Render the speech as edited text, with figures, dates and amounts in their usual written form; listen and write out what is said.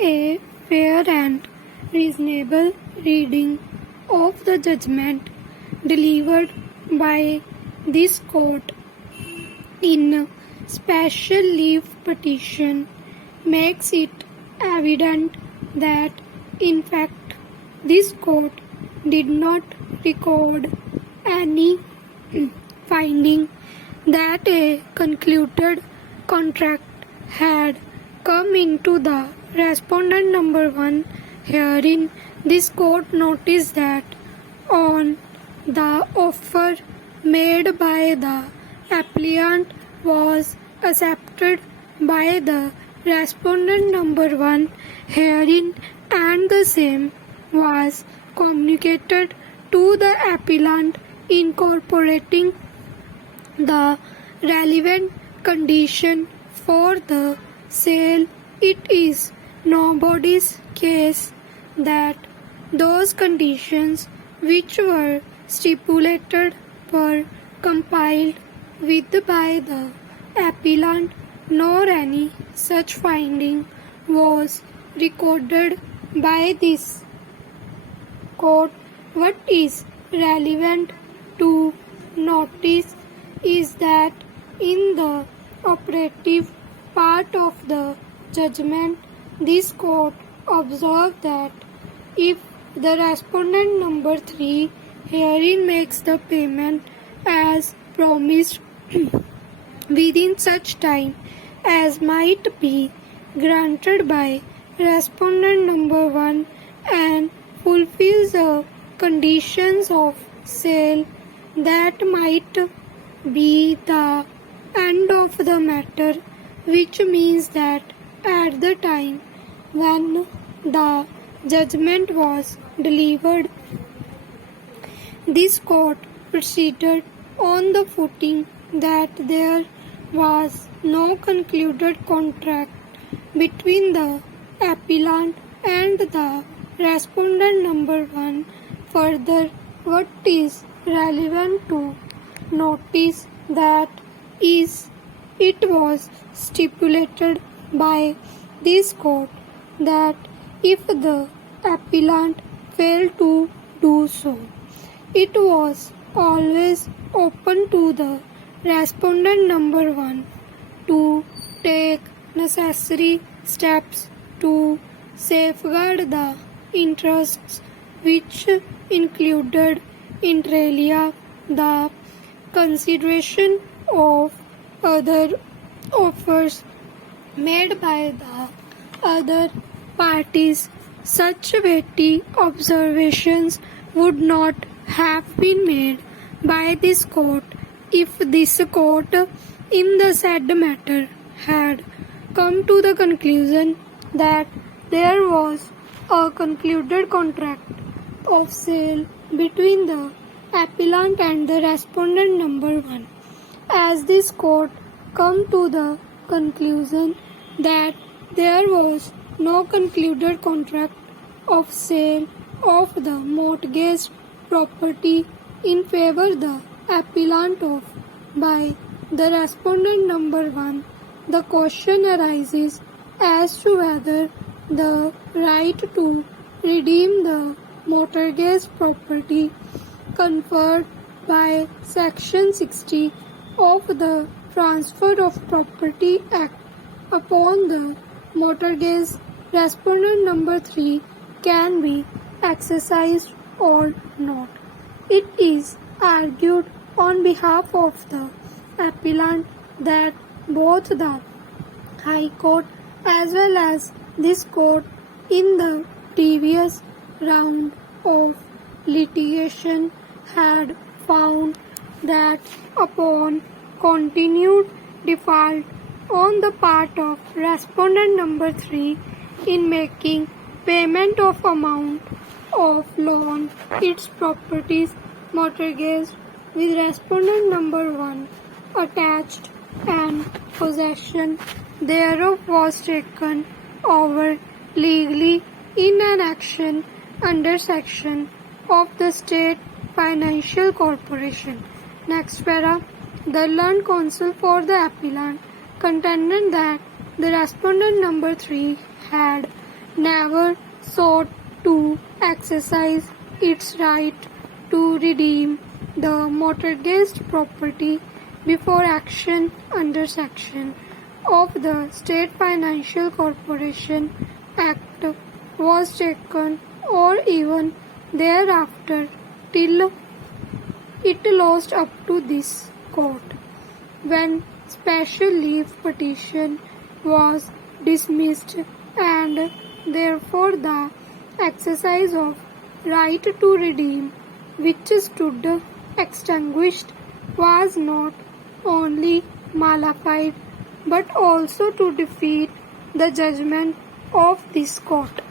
A fair and reasonable reading of the judgment delivered by this court in special leave petition makes it evident that in fact this court did not record any finding that a concluded contract had come into the respondent number 1 hearing. This court noticed that on the offer made by the applicant was accepted by the respondent number 1 hearing and the same was communicated to the applicant incorporating the relevant condition for the sale. It is nobody's case that those conditions which were stipulated were compiled with by the applicant, nor any such finding was recorded by this court. What is relevant to notice is that in the operative part of the judgment, this court observed that if the respondent number 3 herein makes the payment as promised within such time as might be granted by respondent number 1 and fulfills the conditions of sale, that might be the end of the matter, which means that at the time when the judgment was delivered, this court proceeded on the footing that there was no concluded contract between the applicant and the respondent number 1. Further, what is relevant to notice that is it was stipulated by this court that if the applicant failed to do so, it was always open to the respondent number 1 to take necessary steps to safeguard the interests, which included inter alia the consideration of other offers made by the other parties. Such weighty observations would not have been made by this court if this court in the said matter had come to the conclusion that there was a concluded contract of sale between the applicant and the respondent number 1. As this court come to the conclusion that there was no concluded contract of sale of the mortgaged property in favor the applicant of by the respondent number 1, the question arises as to whether the right to redeem the mortgaged property conferred by Section 60 of the Transfer of Property Act upon the mortgage respondent number 3 can be exercised or not. It is argued on behalf of the applicant that both the High Court as well as this court in the previous round of litigation had found that upon continued default on the part of respondent number 3 in making payment of amount of loan, its properties mortgaged with respondent number 1 attached and possession thereof was taken over legally in an action under section of the State Financial Corporation. Next para. The learned counsel for the appellant contended that the respondent number 3 had never sought to exercise its right to redeem the mortgaged property before action under section of the State Financial Corporation Act was taken or even thereafter till it lost up to this court. When special leave petition was dismissed and therefore the exercise of right to redeem which stood extinguished was not only malified but also to defeat the judgment of this court.